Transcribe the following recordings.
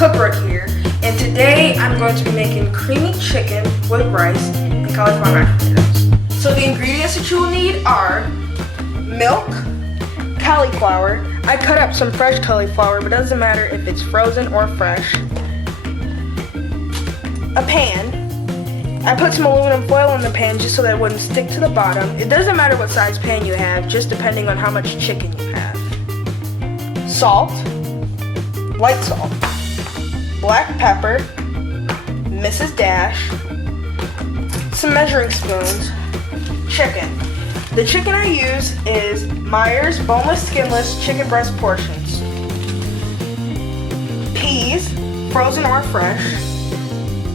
cook right here, and today I'm going to be making creamy chicken with rice and cauliflower mashed potatoes. So the ingredients that you will need are milk, cauliflower. I cut up some fresh cauliflower, but it doesn't matter if it's frozen or fresh. A pan. I put some aluminum foil in the pan just so that it wouldn't stick to the bottom. It doesn't matter what size pan you have, just depending on how much chicken you have. Salt, white salt, black pepper, Mrs. Dash, some measuring spoons, chicken. The chicken I use is Myers boneless, skinless chicken breast portions. Peas, frozen or fresh,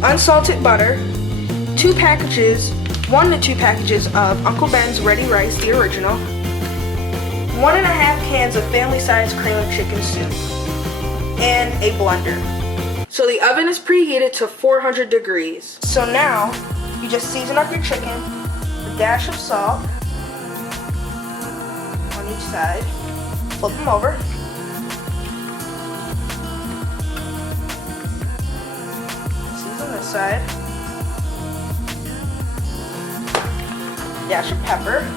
unsalted butter, 1 to 2 packages of Uncle Ben's Ready Rice, the original, 1.5 cans of family-sized cream of chicken soup, and a blender. So the oven is preheated to 400 degrees. So now, you just season up your chicken, a dash of salt on each side, flip them over, season this side, dash of pepper,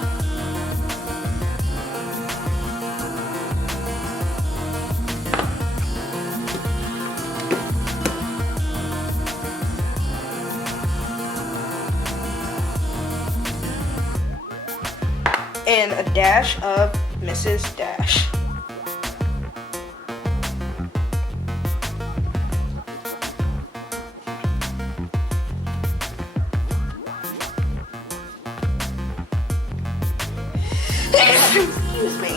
and a dash of Mrs. Dash. Excuse me.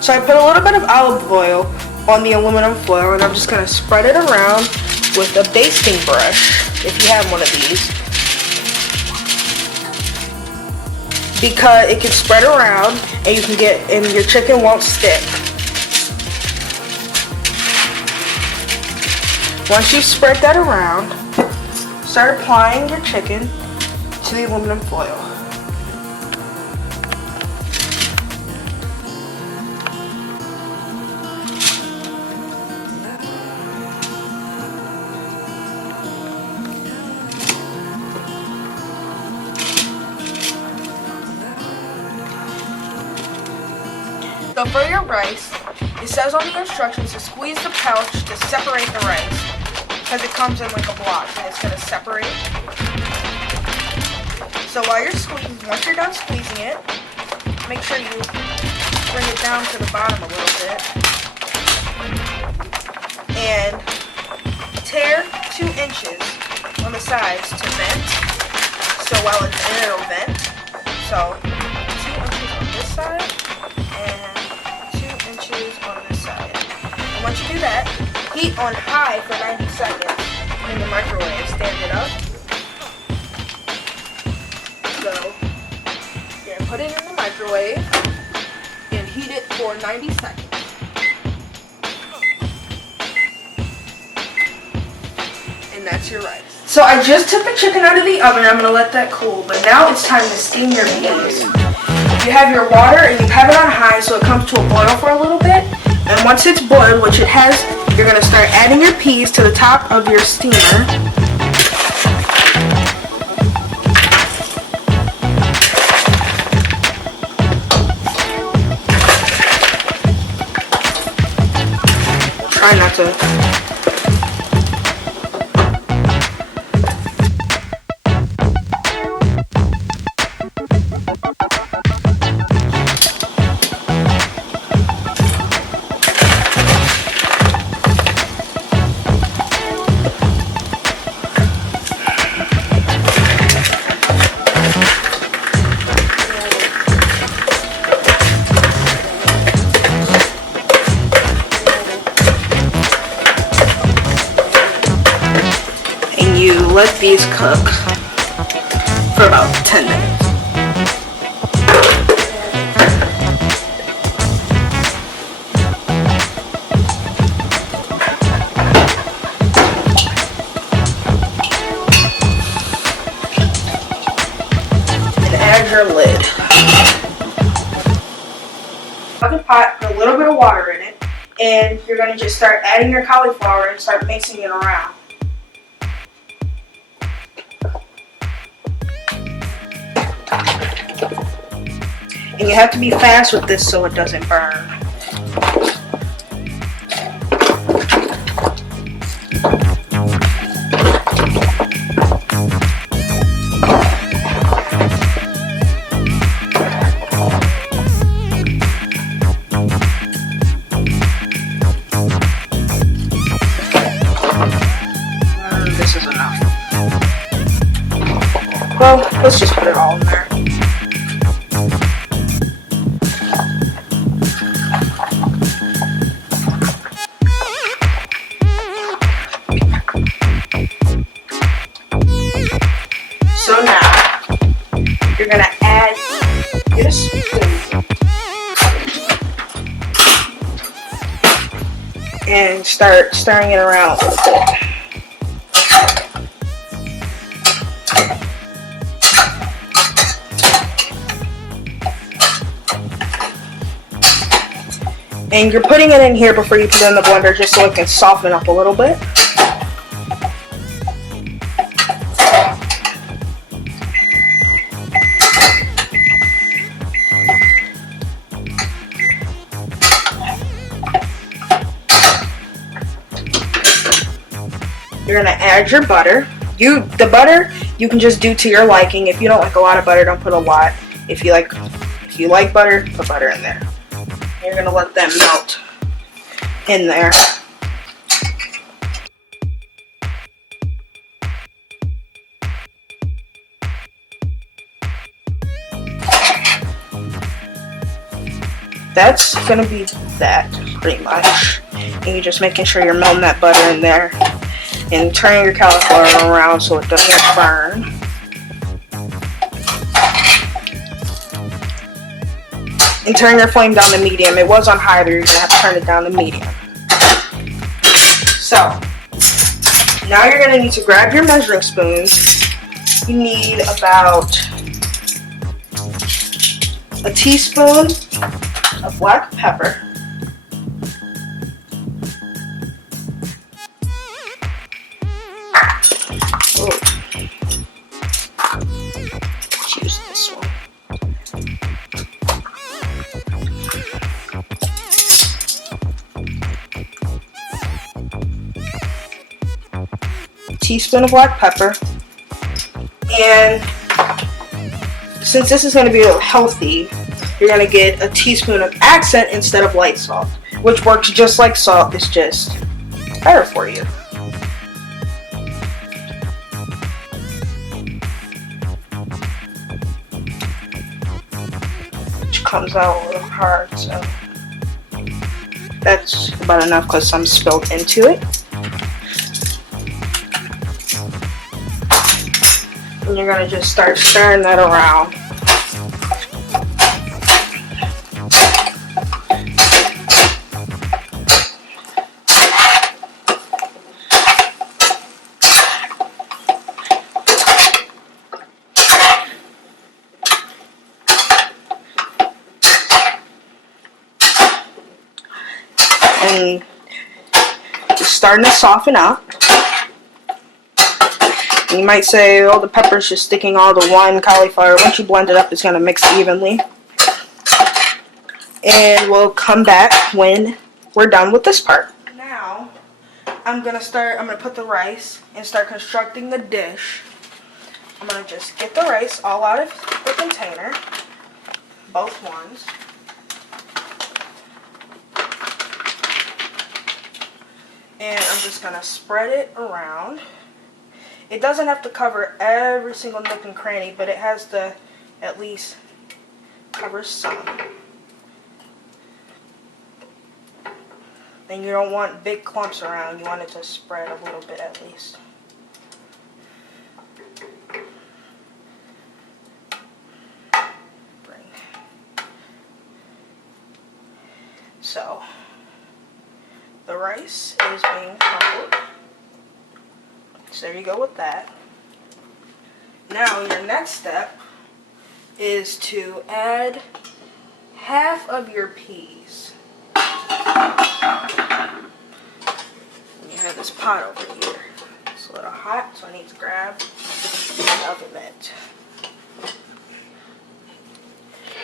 So I put a little bit of olive oil on the aluminum foil, and I'm just going to spread it around with a basting brush, if you have one of these, because it can spread around and you can and your chicken won't stick. Once you've spread that around, start applying your chicken to the aluminum foil. So for your rice, it says on the instructions to squeeze the pouch to separate the rice, because it comes in like a block and it's going to separate. So while you're squeezing, once you're done squeezing it, make sure you bring it down to the bottom a little bit and tear 2 inches on the sides to vent. So while it's in, it'll vent. So 2 inches on this side and on this side. And once you do that, heat on high for 90 seconds in the microwave. Stand it up. So you're going to put it in the microwave and heat it for 90 seconds. And that's your rice. So I just took the chicken out of the oven. I'm going to let that cool. But now it's time to steam your peas. You have your water and you have it on high so it comes to a boil for a little bit. And once it's boiled, which it has, you're going to start adding your peas to the top of your steamer. Try not to. You let these cook for about 10 minutes. And add your lid. Cook pot, put a little bit of water in it, And you're going to just start adding your cauliflower and start mixing it around. And you have to be fast with this so it doesn't burn. This is enough. Well, let's just put it all in there. So now, you're going to get a spoon and start stirring it around a little bit. And you're putting it in here before you put it in the blender just so it can soften up a little bit. You're gonna add your butter. The butter you can just do to your liking. If you don't like a lot of butter, don't put a lot. If you like butter, put butter in there. You're gonna let that melt in there. That's gonna be that pretty much. And you're just making sure you're melting that butter in there and turning your cauliflower around so it doesn't burn. And turn your flame down to medium. It was on high, but you're gonna have to turn it down to medium. So now you're gonna need to grab your measuring spoons. You need about a teaspoon of black pepper. Let's use this one. Teaspoon of black pepper, and since this is going to be healthy, you're going to get a teaspoon of accent instead of light salt, which works just like salt, it's just better for you. Which comes out a little hard, so that's about enough because some spilled into it. And you're going to just start stirring that around. And it's starting to soften up. You might say, oh, the pepper's just sticking all to one cauliflower. Once you blend it up, it's going to mix evenly. And we'll come back when we're done with this part. Now, I'm going to put the rice and start constructing the dish. I'm going to just get the rice all out of the container, both ones. And I'm just going to spread it around. It doesn't have to cover every single nook and cranny, but it has to at least cover some. And you don't want big clumps around. You want it to spread a little bit at least. So, the rice is being crumbled. So there you go with that. Now your next step is to add half of your peas. this pot over here. It's a little hot, so I need to grab the oven mitt.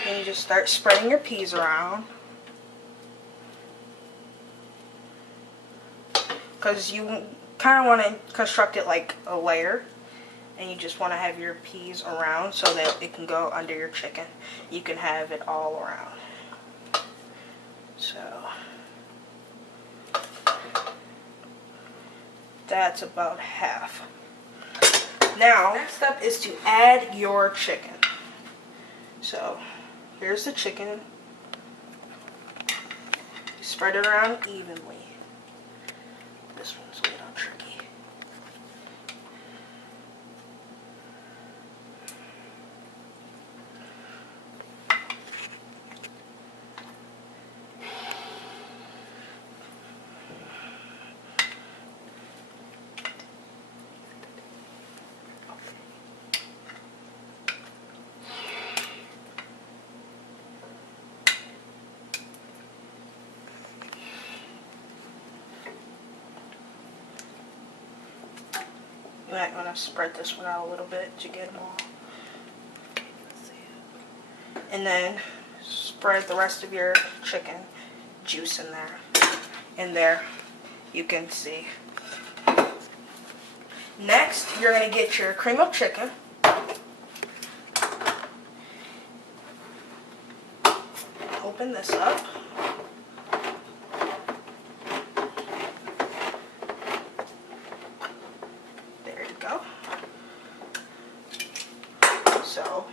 And you just start spreading your peas around. Because you kind of want to construct it like a layer. And you just want to have your peas around so that it can go under your chicken. You can have it all around. So that's about half. Now, next step is to add your chicken. So here's the chicken. Spread it around evenly. This one's a little tricky. You might want to spread this one out a little bit to get them all. And then spread the rest of your chicken juice in there. And there you can see. Next, you're going to get your cream of chicken. Open this up. So,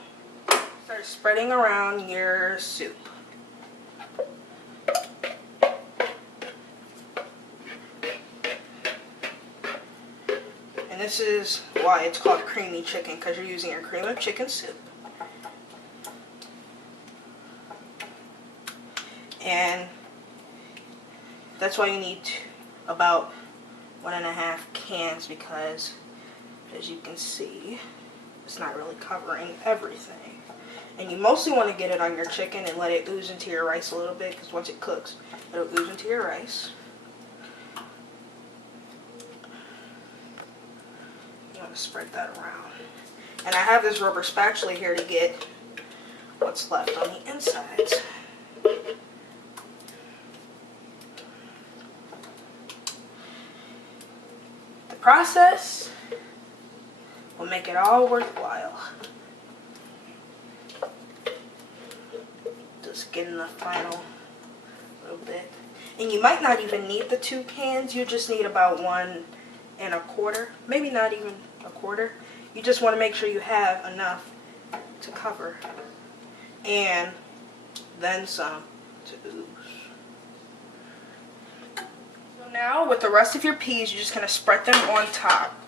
start spreading around your soup. And this is why it's called creamy chicken, because you're using your cream of chicken soup. And that's why you need about 1.5 cans, because as you can see, it's not really covering everything. And you mostly want to get it on your chicken and let it ooze into your rice a little bit, because once it cooks, it'll ooze into your rice. You want to spread that around. And I have this rubber spatula here to get what's left on the insides. The process will make it all worthwhile. Just getting the final little bit. And you might not even need the 2 cans. You just need about 1.25. Maybe not even a quarter. You just want to make sure you have enough to cover. And then some to ooze. So now with the rest of your peas, you're just going to spread them on top.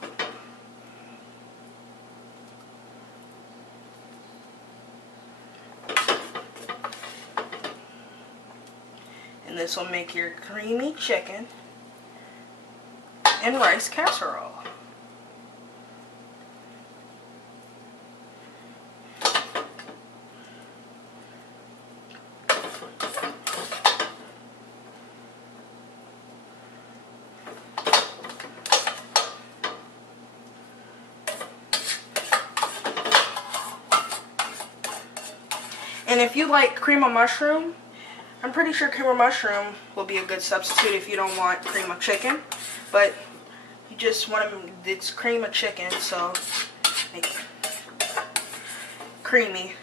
And this will make your creamy chicken and rice casserole. And if you like cream of mushroom, I'm pretty sure cream of mushroom will be a good substitute if you don't want cream of chicken. But you just want to, it's cream of chicken, so make it creamy.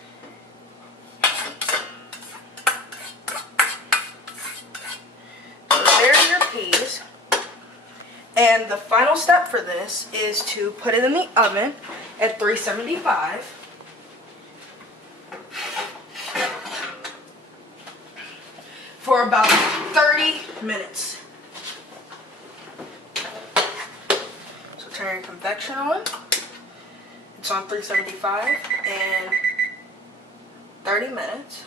So there are your peas. And the final step for this is to put it in the oven at 375. For about 30 minutes. So turn your convection on. It's on 375 and 30 minutes.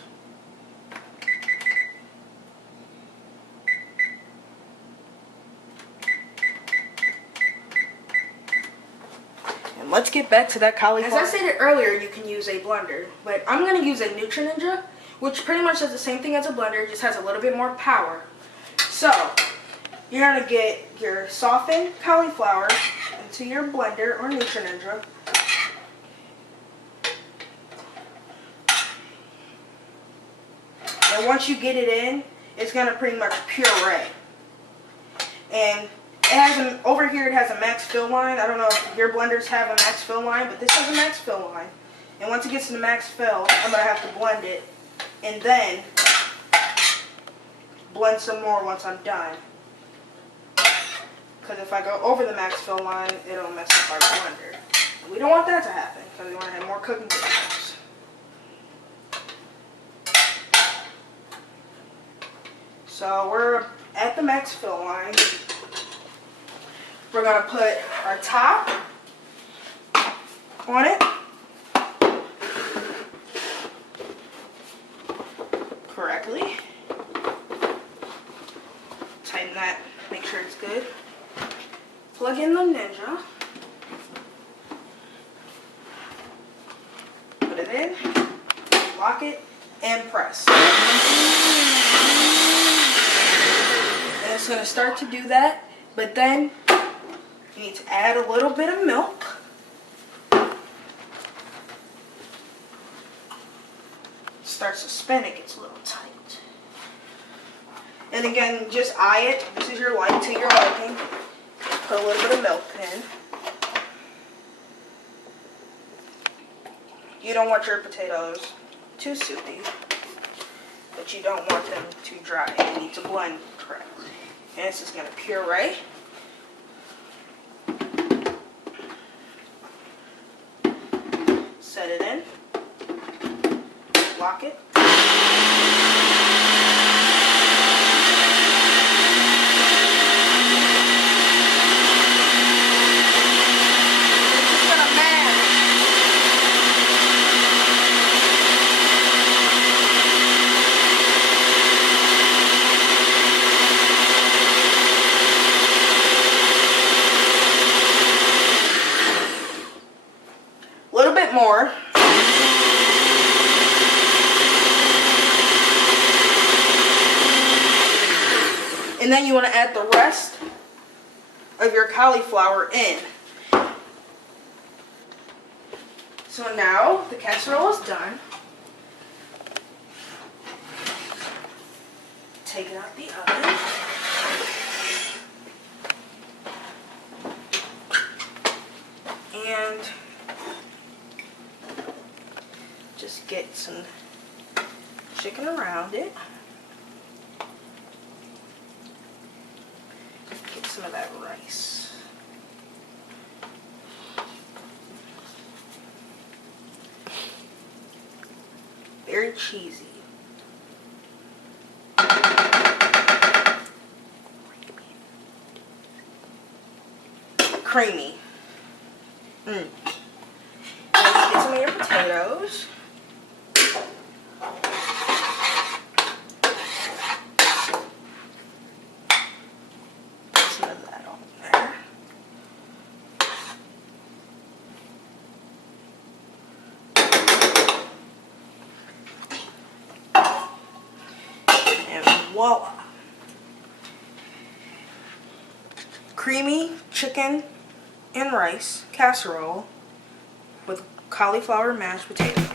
And let's get back to that cauliflower. As I stated earlier, you can use a blender, but I'm going to use a Ninja, which pretty much does the same thing as a blender, just has a little bit more power. So, you're going to get your softened cauliflower into your blender or NutriNinja. And once you get it in, it's going to pretty much puree. And it has over here it has a max fill line. I don't know if your blenders have a max fill line, but this has a max fill line. And once it gets to the max fill, I'm going to have to blend it. And then blend some more once I'm done. Because if I go over the max fill line, it'll mess up our blender. And we don't want that to happen because we want to have more cooking vegetables. So we're at the max fill line. We're going to put our top on it. Correctly. Tighten that, make sure it's good. Plug in the Ninja. Put it in, lock it, and press. And it's going to start to do that, but then you need to add a little bit of milk. Starts to spin, it gets a little tight. And again, just eye it. This is your light to your liking. Put a little bit of milk in. You don't want your potatoes too soupy, but you don't want them too dry. You need to blend correctly. And this is going to puree. Set it in. Lock it. A little bit more. And then you want to add the rest of your cauliflower in. So now the casserole is done. Take it out the oven. And just get some chicken around it. Get some of that rice. Very cheesy. Creamy. Get some of your potatoes. Some of that on there. And voila. Creamy chicken and rice casserole with cauliflower mashed potatoes.